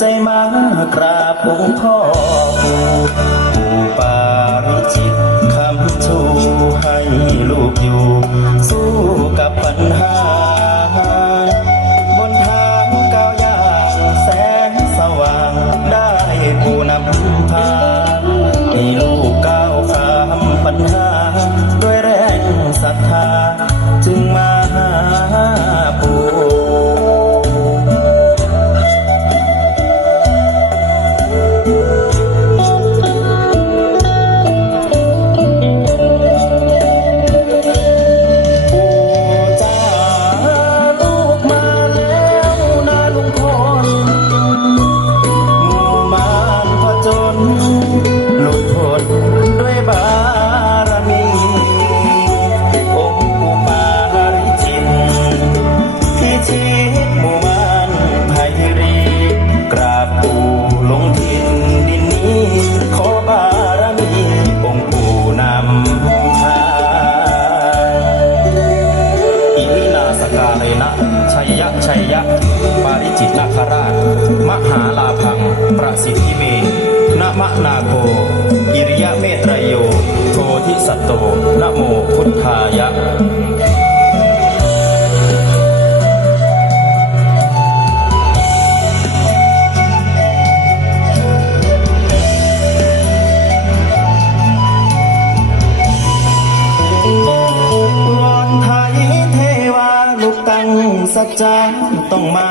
ใจมากราบหลวงพ่อ นาโกกิริยะเมตรโยโพธิสัตโตนะโมพุทธายะวอนไทยเทวาลุกสัจจาต้องมา